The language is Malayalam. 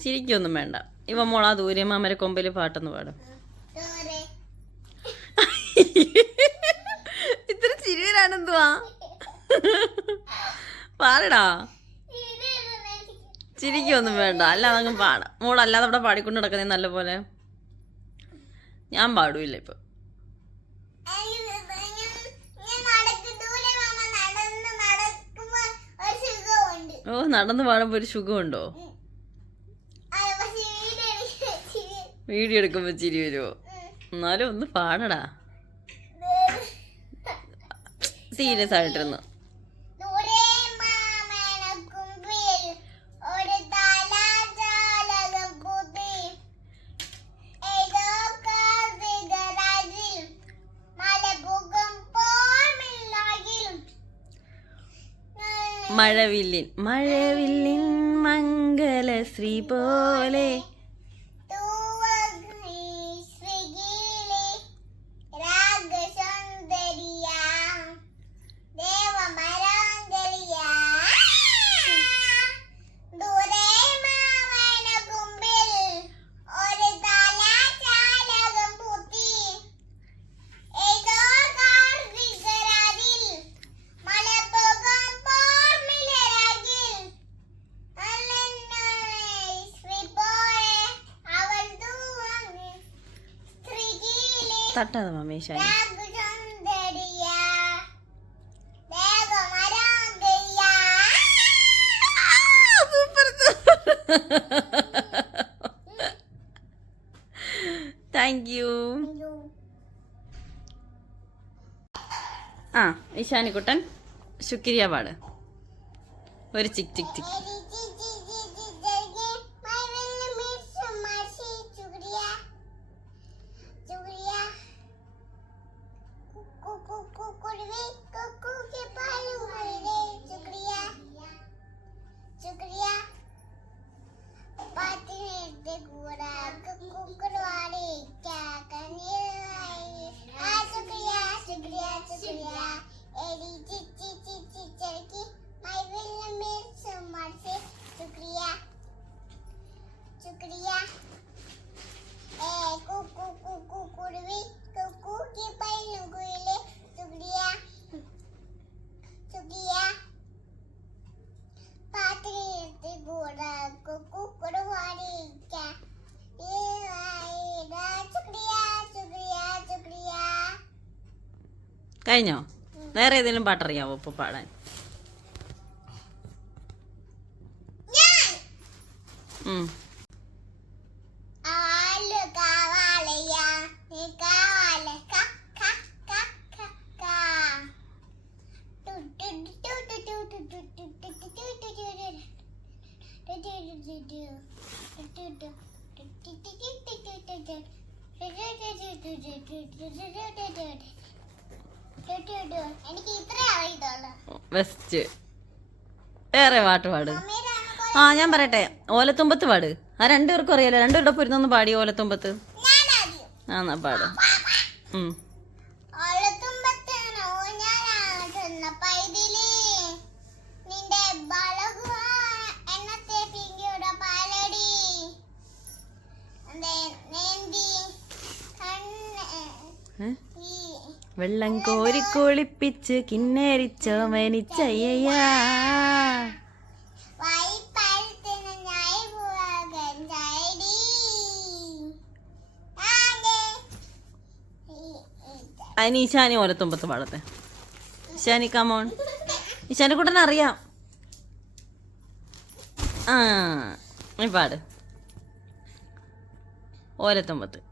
ചിരിക്കൊന്നും വേണ്ട. ഇവ മോളാ ദൂരെ മാമര കൊമ്പിൽ പാട്ടെന്ന് പാടും. ഇത്ര ചിരിവരാണെന്തുവാ? പാടടാ. ചിരിക്കൊന്നും വേണ്ട. അല്ലാതെ അങ്ങ് പാടാം. മോളല്ലാതെ അവിടെ പാടിക്കൊണ്ട് നടക്കുന്നേ നല്ല പോലെ ഞാൻ പാടൂല്ല ഇപ്പൊ. ഓ നടന്ന് പാടുമ്പോ ഒരു സുഖമുണ്ടോ വീഡിയോ എടുക്കുമ്പോ ചിരി വരുമോ എന്നാലും ഒന്ന് പാടടാ. സീരിയസ് ആയിട്ടിരുന്നു. മഴവില്ലിൻ മഴവില്ലിൻ മംഗലശ്രീ പോലെ തട്ടാതെ മമ്മേശായി താങ്ക് യു ആ ഇഷാനിക്കുട്ടൻ ശുക്രിയ പാട് ഒരു ചിക് ചിക് ചിക് കഴിഞ്ഞോ? വേറെ ഏതെങ്കിലും പാട്ടറിയാവോ ഇപ്പോൾ പാടാൻ? ഉം. ബെസ്റ്റ് വേറെ പാട്ട് പാട്. ആ ഞാൻ പറയട്ടെ. ഓലത്തുമ്പത്ത് പാട്. ആ രണ്ടുപേർക്കും അറിയാലോ. രണ്ടുപേരുടെ ഒപ്പം ഇരുന്നൊന്ന് പാടി ഓലത്തുമ്പത്ത്. ആ പാട് ഉം. ഏ? വെള്ളം കോരിക്കൊളിപ്പിച്ച് കിന്നേരിച്ചോ മനിച്ചയ്യാ അതിന് ഈശാനി ഓലത്തുമ്പത്ത് പാടത്തെ. ഈശാനി കമോൺ ഈശാനെ കൂട്ടനെ അറിയാം. ആ പാട്. ഓലത്തുമ്പത്ത്